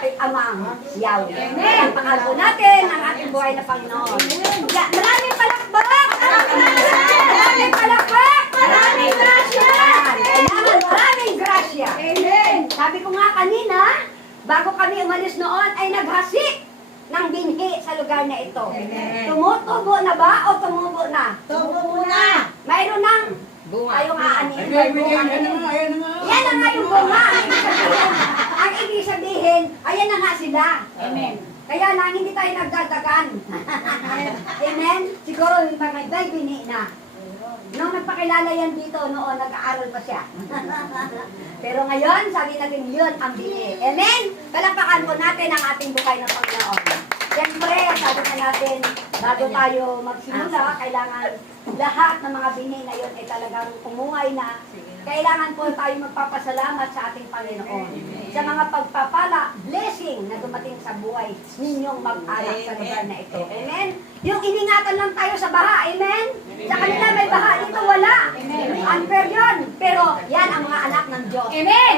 kay Amang Yahweh. Amen. Pangalan po natin ang ating buhay na Panginoon. Maraming palakpak! Maraming palakpak! Maraming grasya! Kailangan maraming grasya. Amen. Sabi ko nga kanina, bago kami umalis noon, ay naghasik ng binhi sa lugar na ito. Tumutubo na ba o tumubo na? Tumubo na. Mayroon ng tayong aanin. Yan na nga yung bunga. Ang ibig sabihin, ayan na nga sila. Amen. Kaya lang hindi tayo nagdadagan. Amen? Siguro yung mga day bini na. Nung nagpakilala yan dito, noon nag-aaral pa siya. Pero ngayon, sabi natin yun ang bini. Amen? Palakpakan po natin ang ating buhay ng Panginoon. Siyempre, sabi na natin, bago tayo magsimula, kailangan lahat ng mga bini na yun ay talagang umungay na. Kailangan po tayo magpapasalamat sa ating Panginoon. Sa mga pagpapala, blessing na dumating sa buhay ninyong mag-anak sa lugar na ito. Amen? Yung iningatan lang tayo sa baha. Amen? Sa kanila may baha, dito wala. Unfair yun. Pero yan ang mga anak ng Diyos. Amen?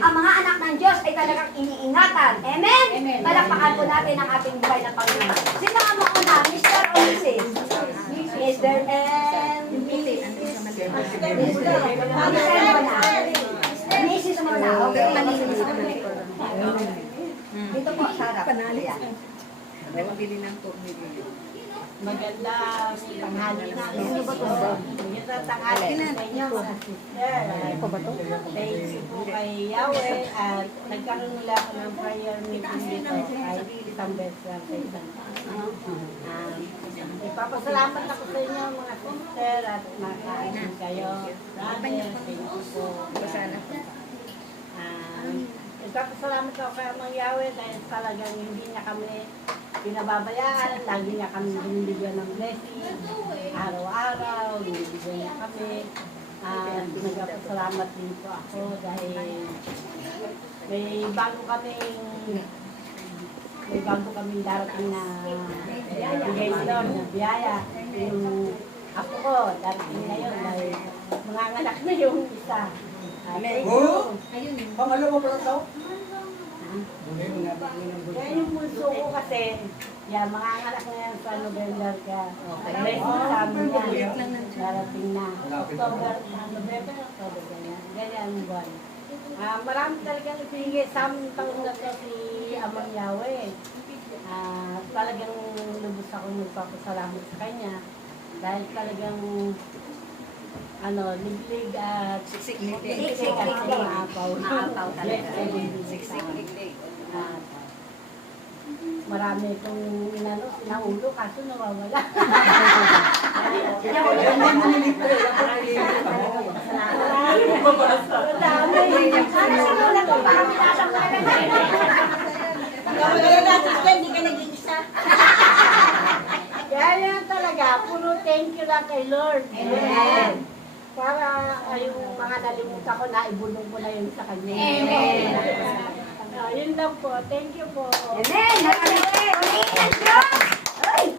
Ang mga anak ng Diyos ay talagang iniingatan. Amen? Palakpakan po natin ang ating buhay na Panginoon. Sino ang mauna? Mr. o Mrs.? Mr. and Mrs. Mrs. muna. Okay. Dito po, sarap. Magandang tanghali na. Magandang tanghali sa inyo. Thank you po kay Yahweh at nagkaroon nila ako ng prayer meeting dito kahit isang beses lang sa isang ipapasalamat ako sa inyo mga sister at makakain kayo. Brother, thank you po. Ipapasalamat ako kay Amang Yahweh dahil talagang hindi niya kami pinababayaan, lagi niya kami binibigyan ng blessing, araw-araw, binibigyan niya kami. Nagpapasalamat din po ako dahil may bago kaming darating na bigay ni Lord na biyaya. Yung ako ko, darating na yun dahil manganganak na yung isa. Pangalawa pa lang daw? Kaya yung bunso ko kasi, mga anak na yan sa November ka. Blessing sa amin yan. Darating na. October, November, October, ganyan. Ganyan ang buwan. Marami talagang ipinigay sa amin taon na to si Amang Yahweh. Talagang lubos ako magpapasalamat sa kanya. Dahil talagang liglig at siksik at naapaw talaga. Siksik. Marami itong naulo kaso nawawala. Kaya talaga, puro thank you lang kay Lord. Amen. Para yung mga nalimutan ko na ibulong ko na yun sa kanya. Amen. Yun lang po. Thank you po. Amen. Maraming Diyos. Ay,